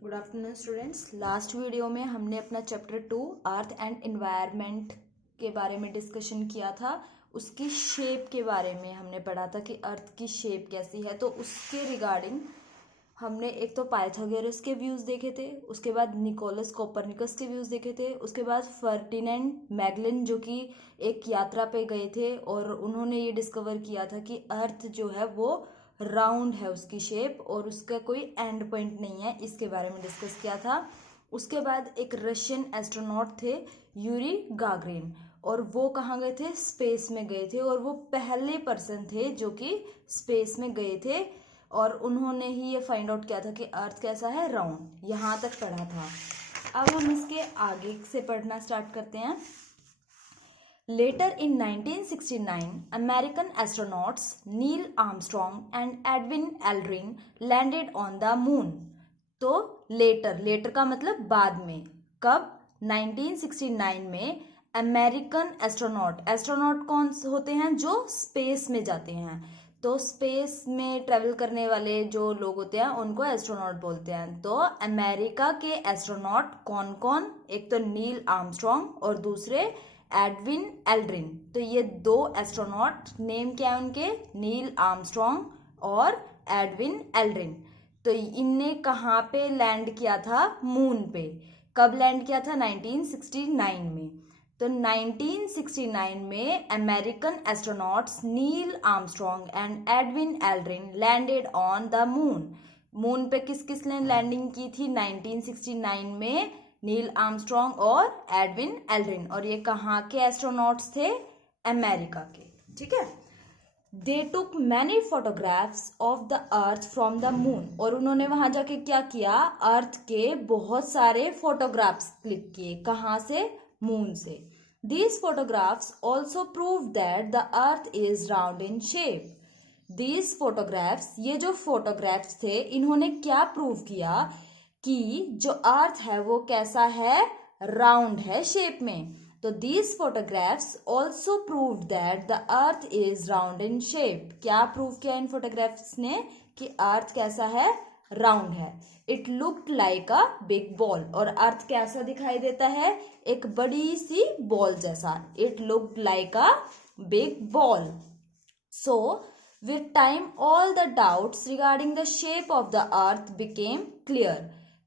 Good afternoon students. Last video में हमने अपना चैप्टर 2 अर्थ एंड एनवायरनमेंट के बारे में डिस्कशन किया था। उसकी शेप के बारे में हमने पढ़ा था कि अर्थ की शेप कैसी है। तो उसके रिगार्डिंग हमने एक तो पाइथागोरस के व्यूज़ देखे थे, उसके बाद निकोलस कोपरनिकस के व्यूज़ देखे थे, उसके बाद फर्डिनेंड मैगलन जो कि एक यात्रा पे गए थे और उन्होंने ये डिस्कवर किया था कि अर्थ जो है वो राउंड है उसकी शेप और उसका कोई एंड पॉइंट नहीं है, इसके बारे में डिस्कस किया था। उसके बाद एक रशियन एस्ट्रोनॉट थे यूरी गागरिन, और वो कहाँ गए थे? स्पेस में गए थे, और वो पहले पर्सन थे जो कि स्पेस में गए थे और उन्होंने ही ये फाइंड आउट किया था कि अर्थ कैसा है, राउंड। यहाँ तक पढ़ा था। अब हम इसके आगे से पढ़ना स्टार्ट करते हैं। Later in 1969, American astronauts Neil Armstrong and Edwin Aldrin landed on the moon. तो लेटर का मतलब बाद में। कब? 1969 में अमेरिकन एस्ट्रोनॉट कौन होते हैं? जो स्पेस में जाते हैं। तो स्पेस में ट्रेवल करने वाले जो लोग होते हैं उनको एस्ट्रोनॉट बोलते हैं। तो अमेरिका के एस्ट्रोनॉट कौन कौन? एक तो नील आर्मस्ट्रॉन्ग और दूसरे एडविन एल्ड्रिन। तो ये दो एस्ट्रोनॉट, नेम क्या है उनके? नील आर्मस्ट्रॉन्ग और एडविन एल्ड्रिन। तो इनने कहाँ पे लैंड किया था? मून पे। कब लैंड किया था? 1969 में। तो 1969 में American astronauts Neil Armstrong and Edwin Aldrin landed on the moon. Moon पे किस किस ने लैंडिंग की थी 1969 में? नील आर्मस्ट्रॉन्ग और एडविन एल्ड्रिन। और ये कहाँ के एस्ट्रोनॉट्स थे? अमेरिका के। ठीक है। They took many photographs of the earth from the moon. और उन्होंने वहां जाके क्या किया? अर्थ के बहुत सारे फोटोग्राफ्स क्लिक किए। कहाँ से? मून से। These photographs also prove that the earth is round in shape. These photographs, ये जो फोटोग्राफ्स थे, इन्होंने क्या प्रूव किया कि जो अर्थ है वो कैसा है? राउंड है शेप में। तो these photographs also prove that the earth is round in shape. क्या प्रूव किया इन फोटोग्राफ्स ने? कि अर्थ कैसा है? राउंड है। It looked like a big ball. और अर्थ कैसा दिखाई देता है? एक बड़ी सी बॉल जैसा। It looked like a big ball. So, with time, all the doubts regarding the shape of the earth became clear.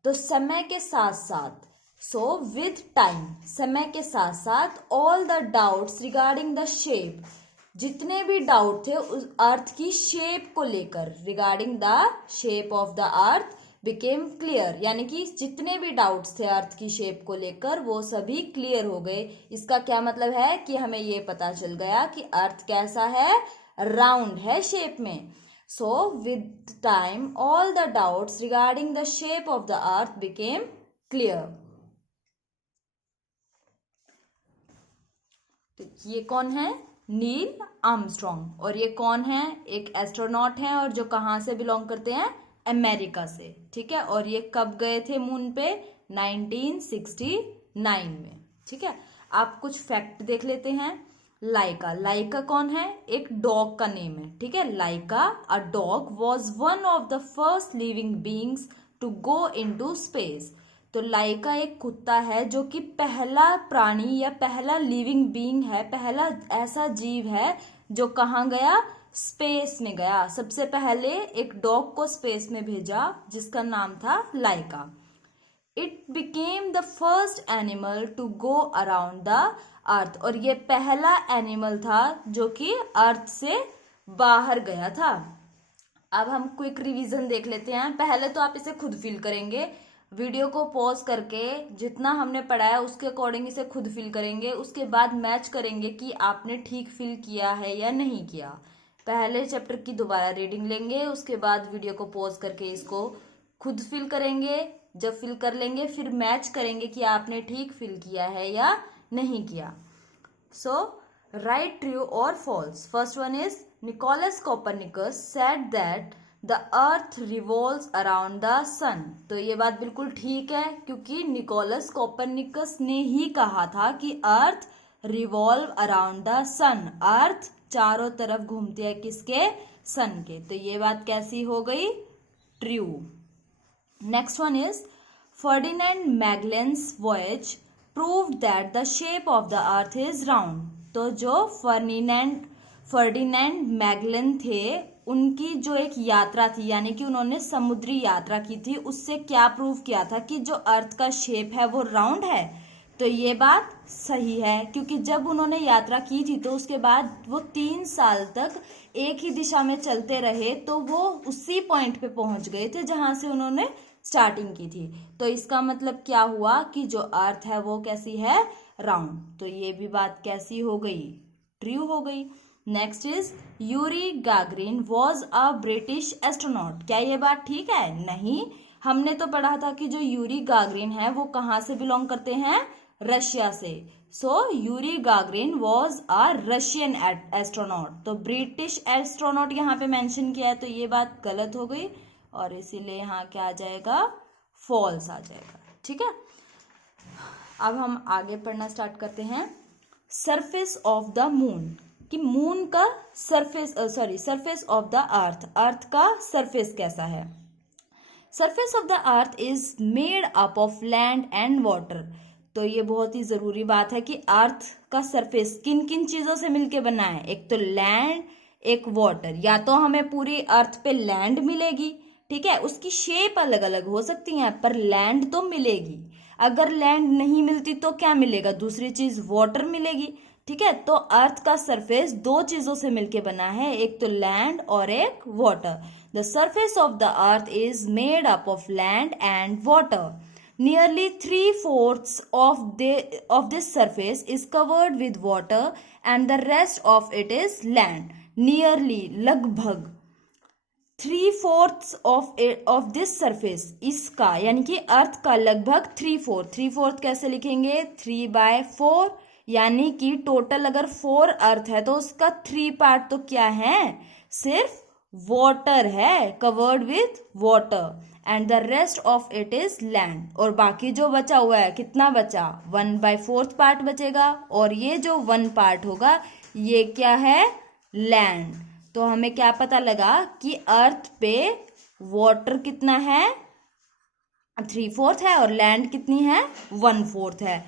तो समय के साथ साथ, so with time, समय के साथ साथ all the doubts regarding the shape, जितने भी डाउट थे उस अर्थ की शेप को लेकर, regarding the shape of the earth became clear, यानी कि जितने भी डाउट्स थे अर्थ की शेप को लेकर वो सभी क्लियर हो गए। इसका क्या मतलब है? कि हमें ये पता चल गया कि अर्थ कैसा है? राउंड है शेप में। So with time all the doubts regarding the shape of the earth became clear. तो ये कौन है? Neil Armstrong. और ये कौन है? एक एस्ट्रोनॉट है और जो कहाँ से बिलोंग करते हैं? अमेरिका से। ठीक है। और ये कब गए थे मून पे? 1969 में। ठीक है। आप कुछ फैक्ट देख लेते हैं। लाइका कौन है? एक डॉग का नेम है। ठीक है। Laika a dog was one of the first living beings to go into space. तो लाइका एक कुत्ता है जो कि पहला प्राणी या पहला लिविंग बीइंग है, पहला ऐसा जीव है जो कहाँ गया? स्पेस में गया। सबसे पहले एक डॉग को स्पेस में भेजा जिसका नाम था Laika. It became the first animal to go around the earth. और ये पहला एनिमल था जो कि अर्थ से बाहर गया था। अब हम क्विक रिवीजन देख लेते हैं। पहले तो आप इसे खुद फील करेंगे, वीडियो को पॉज करके जितना हमने पढ़ा है उसके अकॉर्डिंग इसे खुद फील करेंगे। उसके बाद मैच करेंगे कि आपने ठीक फील किया है या नहीं किया। पहले चैप्टर की दोबारा रीडिंग लेंगे, उसके बाद वीडियो को पॉज करके इसको खुद फील करेंगे। जब फील कर लेंगे फिर मैच करेंगे कि आपने ठीक फील किया है या नहीं किया। सो राइट ट्रू और false. First one is Nicolaus Copernicus said that the earth revolves around the sun. तो ये बात बिल्कुल ठीक है क्योंकि निकोलस कोपरनिकस ने ही कहा था कि अर्थ रिवॉल्व अराउंड द सन। अर्थ चारों तरफ घूमती है किसके? सन के। तो ये बात कैसी हो गई? True. Next one is Ferdinand Magellan's voyage proved that the shape of the earth is round. तो जो फर्डिनेंड मैगेलन थे, उनकी जो एक यात्रा थी, यानी कि उन्होंने समुद्री यात्रा की थी, उससे क्या प्रूव किया था कि जो अर्थ का शेप है वो राउंड है। तो ये बात सही है, क्योंकि जब उन्होंने यात्रा की थी तो उसके बाद वो 3 साल तक एक ही दिशा में चलते रहे, तो वो उसी पॉइंट पे पहुंच गए थे जहां से उन्होंने स्टार्टिंग की थी। तो इसका मतलब क्या हुआ कि जो अर्थ है वो कैसी है, राउंड। तो ये भी बात कैसी हो गई, ट्रू हो गई। Next is Yuri Gagarin was a British astronaut. क्या ये बात ठीक है? नहीं, हमने तो पढ़ा था कि जो यूरी गागरिन है वो कहाँ से बिलोंग करते हैं, रशिया से। So Yuri Gagarin was a Russian astronaut. तो ब्रिटिश एस्ट्रोनॉट यहाँ पे मेंशन किया है, तो ये बात गलत हो गई और इसीलिए यहाँ क्या आ जाएगा, फॉल्स आ जाएगा। ठीक है, अब हम आगे पढ़ना स्टार्ट करते हैं। सरफेस ऑफ द मून, कि मून का सरफेस ऑफ द अर्थ का सरफेस कैसा है। Surface of the earth is made up of land and water. तो ये बहुत ही जरूरी बात है कि अर्थ का सरफेस किन किन चीजों से मिलके बना है, एक तो लैंड, एक वाटर। या तो हमें पूरी अर्थ पे लैंड मिलेगी, ठीक है, उसकी शेप अलग अलग हो सकती है, पर लैंड तो मिलेगी। अगर लैंड नहीं मिलती तो क्या मिलेगा, दूसरी चीज वाटर मिलेगी। ठीक है, तो अर्थ का सरफेस 2 चीजों से मिलके बना है, एक तो लैंड और एक water. The surface of the earth is made up of land and water. Nearly 3/4 of this surface is covered with water and the rest of it is land. Nearly, लगभग 3/4 of this surface, इसका यानी कि अर्थ का लगभग 3/4 कैसे लिखेंगे, 3/4, यानी कि टोटल अगर 4 अर्थ है तो उसका 3 पार्ट तो क्या है, सिर्फ वाटर है, covered with water, and the rest of it is land. और बाकी जो बचा हुआ है, कितना बचा, 1/4 पार्ट बचेगा, और ये जो 1 पार्ट होगा ये क्या है, लैंड। तो हमें क्या पता लगा कि अर्थ पे वाटर कितना है, 3/4 है, और लैंड कितनी है, 1/4 है।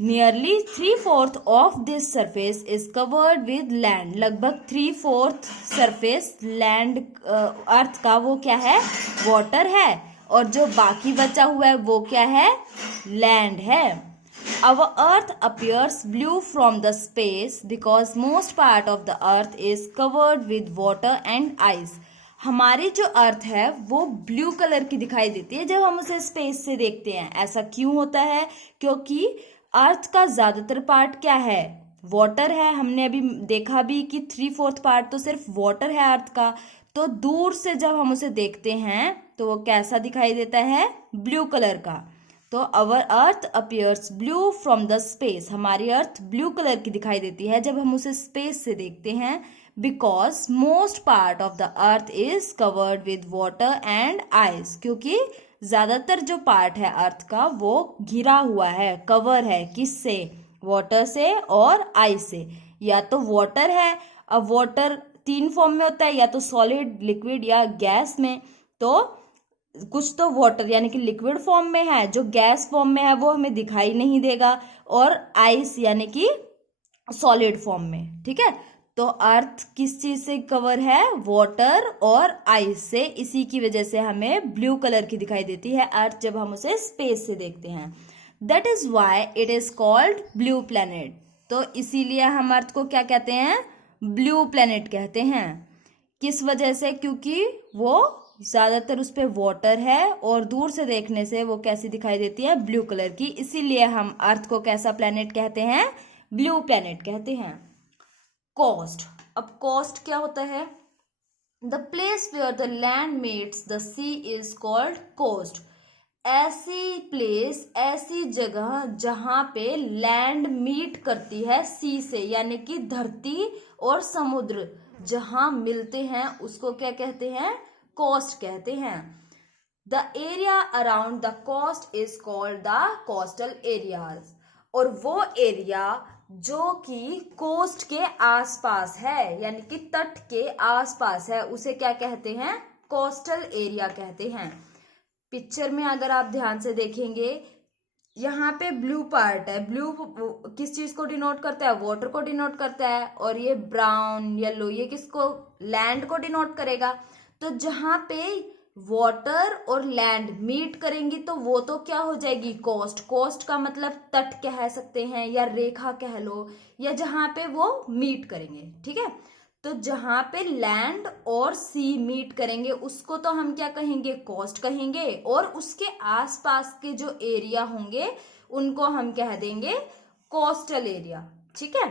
Nearly 3/4 of this surface is covered with land. लगभग 3/4 सरफेस लैंड, अर्थ का वो क्या है, वाटर है, और जो बाकी बचा हुआ है वो क्या है, लैंड है। Our earth appears blue from the space because most part of the earth is covered with water and ice. हमारी जो अर्थ है वो ब्लू कलर की दिखाई देती है जब हम उसे स्पेस से देखते हैं। ऐसा क्यों होता है, क्योंकि अर्थ का ज्यादातर पार्ट क्या है, वाटर है। हमने अभी देखा भी कि 3/4 पार्ट तो सिर्फ वाटर है अर्थ का। तो दूर से जब हम उसे देखते हैं तो वो कैसा दिखाई देता है, ब्लू कलर का। तो our earth appears blue from the space, हमारी अर्थ ब्लू कलर की दिखाई देती है जब हम उसे स्पेस से देखते हैं, because most part of the earth is covered with water and ice. क्योंकि ज्यादातर जो पार्ट है अर्थ का वो घिरा हुआ है, कवर है, किससे, वाटर से और आइस से। या तो वाटर है, अब वाटर 3 फॉर्म में होता है, या तो सॉलिड, लिक्विड या गैस में। तो कुछ तो वाटर यानी कि लिक्विड फॉर्म में है, जो गैस फॉर्म में है वो हमें दिखाई नहीं देगा, और आइस यानी कि सॉलिड फॉर्म में। ठीक है, तो अर्थ किस चीज से कवर है, वाटर और आइस से। इसी की वजह से हमें ब्लू कलर की दिखाई देती है अर्थ जब हम उसे स्पेस से देखते हैं। That is why it is called blue planet. तो इसीलिए हम अर्थ को क्या कहते हैं, ब्लू प्लेनेट कहते हैं। किस वजह से, क्योंकि वो ज्यादातर उस पर वाटर है और दूर से देखने से वो कैसी दिखाई देती है, ब्लू कलर की। इसीलिए हम अर्थ को कैसा प्लेनेट कहते हैं, ब्लू प्लेनेट कहते हैं। कोस्ट, अब कोस्ट क्या होता है, the place where the land meets the sea is called coast. ऐसी प्लेस, ऐसी जगह जहां पे लैंड मीट करती है सी से, यानी कि धरती और समुद्र जहां मिलते हैं उसको क्या कहते हैं, कोस्ट कहते हैं। The area around the coast is called the coastal areas. और वो एरिया जो कि कोस्ट के आसपास है, यानी कि तट के आसपास है, उसे क्या कहते हैं, कोस्टल एरिया कहते हैं। पिक्चर में अगर आप ध्यान से देखेंगे, यहाँ पे ब्लू पार्ट है। ब्लू किस चीज को डिनोट करता है? वाटर को डिनोट करता है। और ये ब्राउन येलो ये किसको? लैंड को डिनोट करेगा। तो जहां पे वाटर और लैंड मीट करेंगी तो वो तो क्या हो जाएगी? कोस्ट। कोस्ट का मतलब तट कह सकते हैं या रेखा कह लो, या जहां पे वो मीट करेंगे। ठीक है, तो जहां पे लैंड और सी मीट करेंगे उसको तो हम क्या कहेंगे? कोस्ट कहेंगे। और उसके आसपास के जो एरिया होंगे उनको हम कह देंगे कोस्टल एरिया। ठीक है,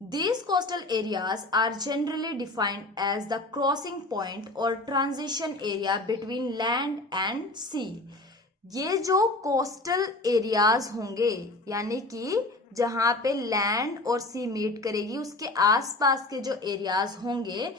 These coastal areas are generally defined as the crossing point or transition area between land and sea. ये जो कोस्टल एरियाज होंगे यानी कि जहां पे लैंड और सी मीट करेगी उसके आसपास के जो एरियाज होंगे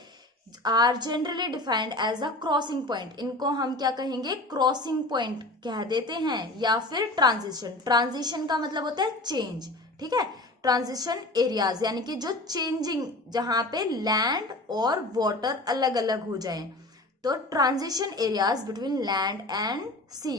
are generally defined as a crossing point. इनको हम क्या कहेंगे? क्रॉसिंग पॉइंट कह देते हैं, या फिर ट्रांजिशन। ट्रांजिशन का मतलब होता है चेंज। ठीक है, ट्रांजिशन एरियाज यानी कि जो चेंजिंग, जहां पे लैंड और वाटर अलग अलग हो जाए, तो transition areas between land and sea.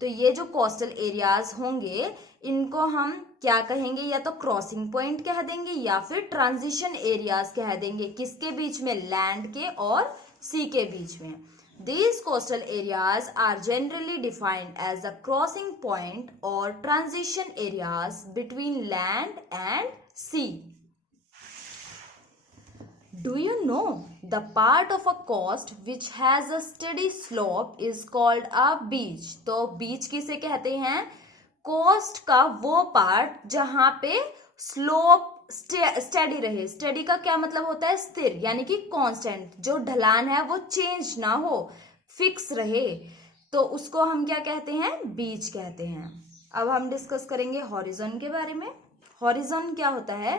तो ये जो कोस्टल एरियाज होंगे इनको हम क्या कहेंगे? या तो क्रॉसिंग पॉइंट कह देंगे या फिर ट्रांजिशन एरियाज कह देंगे। किसके बीच में? लैंड के और सी के बीच में। These coastal areas are generally defined as the crossing point or transition areas between land and sea. Do you know the part of a coast which has a steady slope is called a beach? तो beach किसे कहते हैं? Coast का वो part जहां पे slope steady रहे। Steady का क्या मतलब होता है? स्थिर, यानी कि कांस्टेंट। जो ढलान है वो चेंज ना हो, फिक्स रहे, तो उसको हम क्या कहते हैं? बीच कहते हैं। अब हम डिस्कस करेंगे हॉरिजॉन के बारे में। हॉरिजॉन क्या होता है?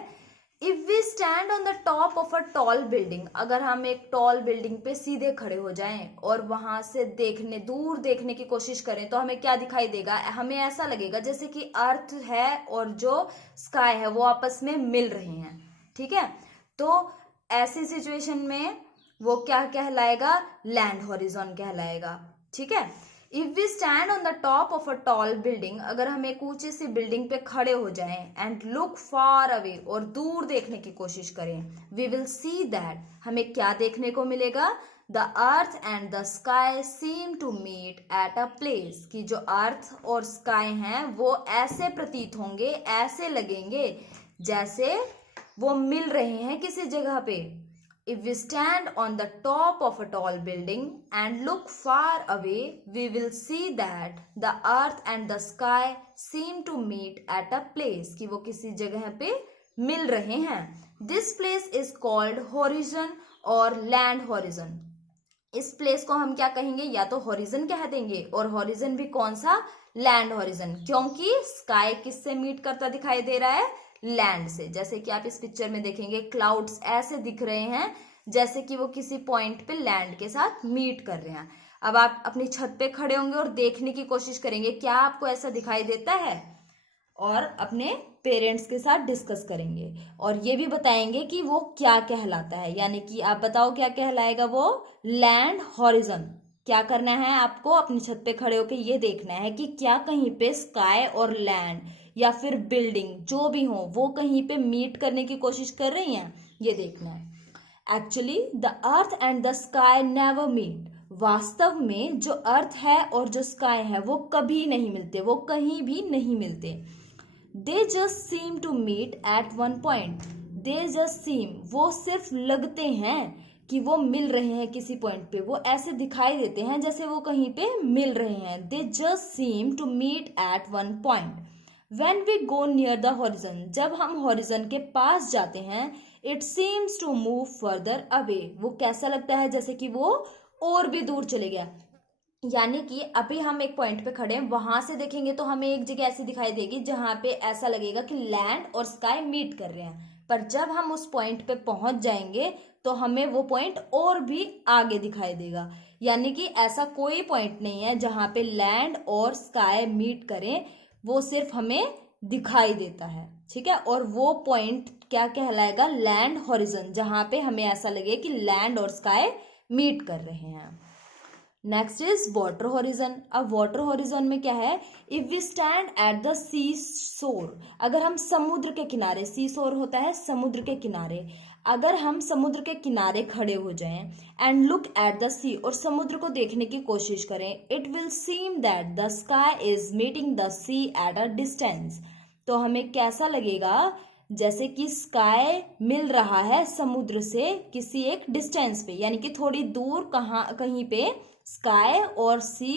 If we stand on the top of a tall building, अगर हम एक टॉल बिल्डिंग पे सीधे खड़े हो जाएं और वहां से दूर देखने की कोशिश करें तो हमें क्या दिखाई देगा? हमें ऐसा लगेगा जैसे कि अर्थ है और जो स्काई है वो आपस में मिल रहे हैं। ठीक है, तो ऐसी सिचुएशन में वो क्या कहलाएगा? लैंड हॉरिजॉन कहलाएगा। ठीक है, if we stand on the top of a tall building, अगर हम एक ऊंची सी बिल्डिंग पे खड़े हो जाएं एंड लुक फार अवे, और दूर देखने की कोशिश करें, वी विल सी दैट, हमें क्या देखने को मिलेगा? The earth and the sky seem to meet at a place, कि जो अर्थ और स्काई हैं वो ऐसे प्रतीत होंगे, ऐसे लगेंगे जैसे वो मिल रहे हैं किसी जगह पे। If we stand on the top of a tall building and look far away, we will see that the earth and the sky seem to meet at a place, कि वो किसी जगह पे मिल रहे हैं। This place is called horizon और land horizon। इस प्लेस को हम क्या कहेंगे? या तो हॉरिजन कह देंगे, और हॉरिजन भी कौन सा? लैंड हॉरिजन, क्योंकि स्काई किससे मीट करता दिखाई दे रहा है? लैंड से। जैसे कि आप इस पिक्चर में देखेंगे क्लाउड्स ऐसे दिख रहे हैं जैसे कि वो किसी पॉइंट पे लैंड के साथ मीट कर रहे हैं। अब आप अपनी छत पे खड़े होंगे और देखने की कोशिश करेंगे, क्या आपको ऐसा दिखाई देता है? और अपने पेरेंट्स के साथ डिस्कस करेंगे और ये भी बताएंगे कि वो क्या कहलाता है। यानी कि आप बताओ क्या कहलाएगा वो? Land horizon. क्या करना है आपको? अपनी छत पे खड़े होकर ये देखना है कि क्या कहीं पे स्काई और लैंड या फिर बिल्डिंग जो भी हो वो कहीं पे मीट करने की कोशिश कर रही हैं, ये देखना है। Actually the earth and the sky never meet, वास्तव में जो अर्थ है और जो स्काई है वो कभी नहीं मिलते, वो कहीं भी नहीं मिलते। They just seem to meet at one point, they just seem, वो सिर्फ लगते हैं कि वो मिल रहे हैं किसी पॉइंट पे, वो ऐसे दिखाई देते हैं जैसे वो कहीं पे मिल रहे हैं। They just seem to meet at one point. When we go near the horizon, जब हम हॉरिजन के पास जाते हैं, it seems to move further away, वो कैसा लगता है? जैसे कि वो और भी दूर चले गया। यानी कि अभी हम एक पॉइंट पे खड़े हैं, वहां से देखेंगे तो हमें एक जगह ऐसी दिखाई देगी जहां पे ऐसा लगेगा कि लैंड और स्काई मीट कर रहे हैं, पर जब हम उस पॉइंट पे पहुंच जाएंगे तो हमें वो पॉइंट और भी आगे दिखाई देगा। यानी कि ऐसा कोई पॉइंट नहीं है जहां पे लैंड और स्काई मीट करें, वो सिर्फ हमें दिखाई देता है। ठीक है, और वो पॉइंट क्या कहलाएगा? लैंड हॉरिजन, जहां पे हमें ऐसा लगे कि लैंड और स्काई मीट कर रहे हैं। Next is water horizon. अब वाटर हॉरिजन में क्या है, if we stand at the sea shore, अगर हम समुद्र के किनारे, सी शोर होता है समुद्र के किनारे, अगर हम समुद्र के किनारे खड़े हो जाएं and look at the sea, और समुद्र को देखने की कोशिश करें, it will seem that the sky is meeting the sea at a distance, तो हमें कैसा लगेगा, जैसे कि स्काई मिल रहा है समुद्र से किसी एक डिस्टेंस पे, यानी कि थोड़ी दूर कहीं पे स्काई और सी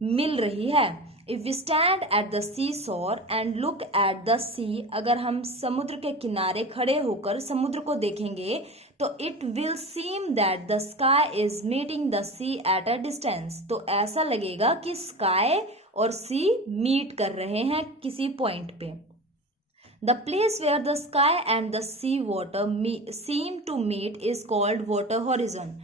मिल रही है। If we stand at the sea shore and look at the sea, अगर हम समुद्र के किनारे खड़े होकर समुद्र को देखेंगे तो it will seem that the sky is meeting the sea at a distance, तो ऐसा लगेगा कि स्काई और सी मीट कर रहे हैं किसी पॉइंट पे। The place where the sky and the sea water seem to meet is called water horizon.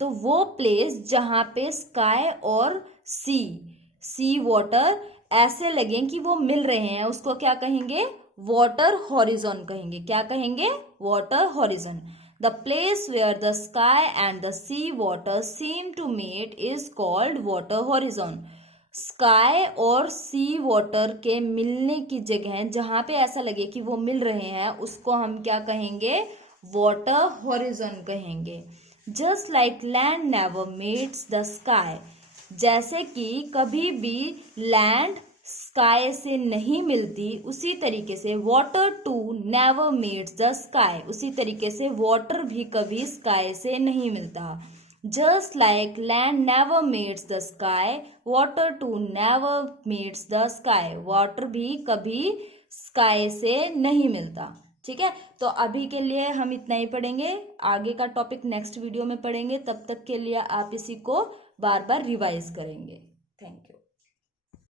तो वो प्लेस जहाँ पे स्काई और सी वाटर ऐसे लगे कि वो मिल रहे हैं, उसको क्या कहेंगे, वाटर हॉरिजॉन कहेंगे। क्या कहेंगे, water horizon. The place where the sky and the sea water seem to meet is called water horizon. Sky और सी वाटर के मिलने की जगह जहां पे ऐसा लगे कि वो मिल रहे हैं, उसको हम क्या कहेंगे, वाटर हॉरिजॉन कहेंगे। Just like land never meets the sky, जैसे कि कभी भी लैंड स्काई से नहीं मिलती, उसी तरीके से water too never meets the sky, उसी तरीके से वाटर भी कभी स्काई से नहीं मिलता। Just like land never meets the sky, water too never meets the sky. Water भी कभी sky से नहीं मिलता। ठीक है, तो अभी के लिए हम इतना ही पढ़ेंगे, आगे का टॉपिक नेक्स्ट वीडियो में पढ़ेंगे। तब तक के लिए आप इसी को बार बार रिवाइज करेंगे। Thank you.